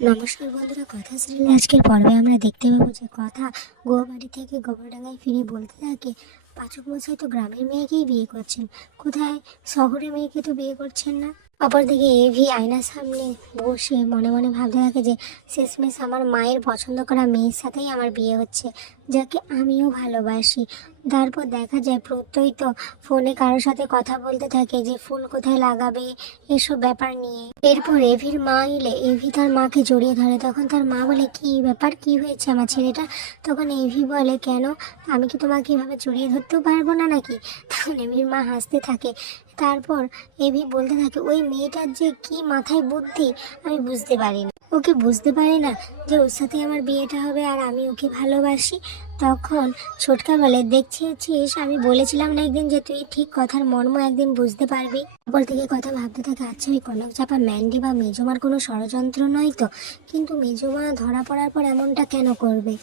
নমস্কার বন্ধুরা, কথা সিরিয়ালে আজকের পর্বে আমরা দেখতে পাবো যে কথা গোয়াবাড়ি থেকে গোবরডাঙ্গায় ফিরে বলতে থাকে, পাচক মশাই তো গ্রামের মেয়েকেই বিয়ে করছেন। কোথায়? শহরে মেয়েকে তো বিয়ে করছেন না। অপরদিকে এভি আয়নার সামনে বসে মনে মনে ভাবতে থাকে যে, শেষমেশ আমার মায়ের পছন্দ করা মেয়ের সাথেই আমার বিয়ে হচ্ছে। যাকে আমিও ভালোবাসি। তারপর দেখা যায় প্রত্যয় তো ফোনে কারোর সাথে কথা বলতে থাকে যে, ফুল কোথায় লাগাবে? এসব ব্যাপার নিয়ে। এরপর এভির মা এলে, এভি তার মাকে জড়িয়ে ধরে। তখন তার মা বলে, কি ব্যাপার? কি হয়েছে আমার ছেলেটা? তখন এভি বলে, কেন? আমি কি তোমাকে এভাবে জড়িয়ে ধরতেও পারব না নাকি? তখন এভির মা হাসতে থাকে। তারপর এভি বলতে থাকে, ওই মেয়েটার যে কি মাথায় বুদ্ধি, আমি বুঝতে পারি না ওকে বুঝতে পারে না যে ওর সাথে আমার বিয়েটা হবে আর আমি ওকে ভালোবাসি। তখন ছোটকা বলে দেখছিস, আমি বলেছিলাম না একদিন যে তুই ঠিক কথার মর্ম একদিন বুঝতে পারবি। তারপর থেকে কথা ভাবতে থাকে আচ্ছা ওই কনক চাপা ম্যান্ডি বা মেজমার কোনো ষড়যন্ত্র নয় তো? কিন্তু মেজমা ধরা পড়ার পর এমনটা কেন করবে?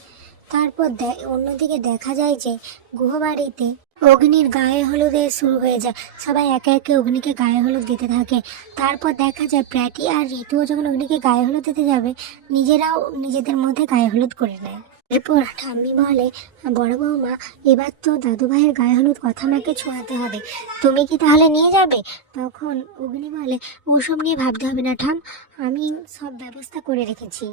তারপর অন্যদিকে দেখা যায় যে গুহবাড়িতে অগ্নির গায়ে হলুদে শুরু হয়ে যায়। সবাই একে একে অগ্নিকে গায়ে হলুদ দিতে থাকে। তারপর দেখা যায় প্র্যাটি আর ঋতুও যখন অগ্নিকে গায়ে হলুদ দিতে যাবে, নিজেরাও নিজেদের মধ্যে গায়ে হলুদ করে নেয়। এরপর ঠাম্মি বলে, বড় বৌমা, এবার তো দাদু ভাইয়ের গায়ে হলুদ কথা মাকে ছোঁয়াতে হবে। তুমি কি তাহলে নিয়ে যাবে? তখন অগ্নি বলে, ওসব নিয়ে ভাবতে হবে না, ঠাম। আমি সব ব্যবস্থা করে রেখেছি।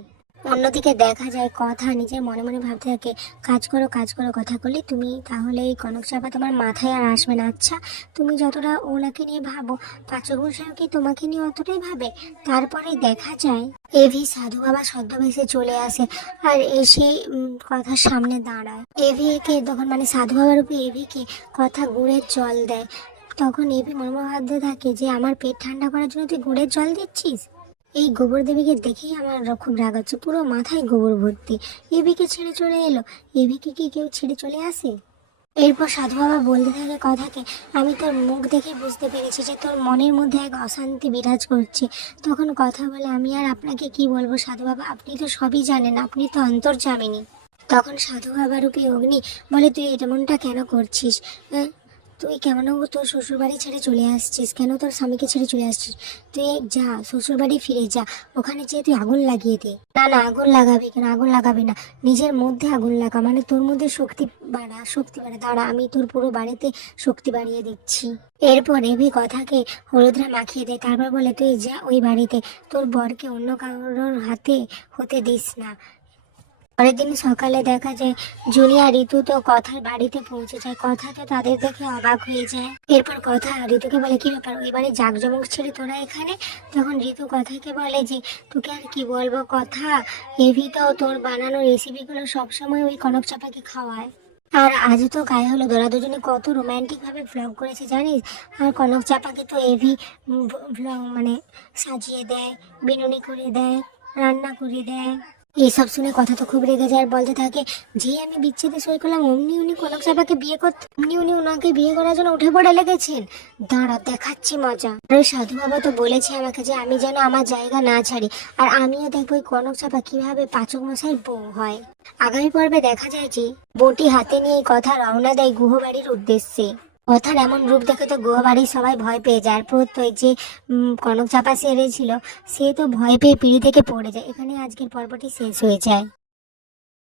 অন্যদিকে দেখা যায় কথা, নিজের মনে মনে ভাবতে থাকে, কাজ করো কাজ করো, কথা করলে তুমি তাহলে এই কনক চাপা তোমার মাথায় আর আসবে না। আচ্ছা তুমি যতটা ওনাকে নিয়ে ভাবো পাচক কি তোমাকে নিয়ে অতটাই ভাবে? তারপরে দেখা যায়, এভি সাধু বাবা ছদ্মবেশে চলে আসে আর এসে কথার সামনে দাঁড়ায়। এভিকে তখন মানে সাধু বাবার উপরে এভিকে কথা গুড়ের জল দেয়। তখন এভি মনে মনে ভাবতে থাকে যে, আমার পেট ঠান্ডা করার জন্য তুই গুড়ের জল দিচ্ছিস? এই গোবর দেবীকে দেখেই আমার খুব রাগ হচ্ছে। পুরো মাথায় গোবর ভর্তি। এবিকে ছেড়ে চলে এলো। এবিকে কি কেউ ছেড়ে চলে আসে? এরপর সাধু বাবা বলতে থাকে কথাকে, আমি তোর মুখ দেখে বুঝতে পেরেছি যে তোর মনের মধ্যে এক অশান্তি বিরাজ করছে। তখন কথা বলে, আমি আর আপনাকে কি বলব সাধু বাবা? আপনি তো সবই জানেন, আপনি তো অন্তর অন্তর্জামিনী। তখন সাধু বাবা রূপী অগ্নি বলে, তুই এমনটা কেন করছিস? তুই কেমন তোর শ্বশুর বাড়ি ছেড়ে চলে আসছিস? কেন তোর স্বামীকে ছেড়ে চলে আসছিস? তুই যা শ্বশুর বাড়ি ফিরে যা। ওখানে যেয়ে তুই আগুন লাগিয়ে দে। না না, আগুন লাগাবি কেন? আগুন লাগাবি না। নিজের মধ্যে আগুন লাগা মানে তোর মধ্যে শক্তি বাড়া শক্তি বাড়া। দাঁড়া, আমি তোর পুরো বাড়িতে শক্তি বাড়িয়ে দিচ্ছি। এরপর এভি কথাকে হলুদরা মাখিয়ে দেয় তারপর বলে, তুই যা ওই বাড়িতে। তোর বরকে অন্য কারোর হাতে হতে দিস না। পরের দিন সকালে দেখা যায় জুলিয়া ঋতু তো কথার বাড়িতে পৌঁছে যায়। কথা তো তাদের দেখে অবাক হয়ে যায়। এরপর কথা ঋতুকে বলে, কি ব্যাপার? ওই বাড়ি জাকজমক ছেড়ে তোরা এখানে? তখন ঋতু কথাকে বলে যে, তোকে আর কি বলব? কথা এভি তো তোর বানানো রেসিপিগুলো সবসময় ওই কনক চাপাকে খাওয়ায়। আর আজ তো গায়ে হলো ওরা দুজনে কত রোম্যান্টিক ভাবে ভ্লগ করেছে, জানিস? আর কনক চাপাকে তো এভি ভ্লগ মানে সাজিয়ে দেয়, বিনুনি করে দেয়, রান্না করে দেয়। এইসব শুনে কথা তো খুব রেগে যায় আর বলতে থাকে, যে আমি বিচ্ছেদে সই করলাম, অমনি উনি কনক চাপাকে বিয়ে করতে অমনি উনি ওনাকে বিয়ে করার জন্য উঠে পড়ে লেগেছেন। দাঁড়া, দেখাচ্ছি মজা। আর সাধু বাবা তো বলেছে আমাকে যে আমি যেন আমার জায়গা না ছাড়ি, আর আমিও দেখব কনক চাপা কীভাবে পাচক মশাই বউ হয়। আগামী পর্বে দেখা যায় যে বটি হাতে নিয়ে কথা রওনা দেয় গুহবাড়ির উদ্দেশ্যে। কথার এমন রূপ দেখে তো গুহবাড়ির সবাই ভয় পেয়ে যায়। আর প্রত্যয় যে কনক চাপা সেরেছিল সে তো ভয় পেয়ে পিঁড়ি থেকে পড়ে যায়। এখানে আজকের পর্বটি শেষ হয়ে যায়।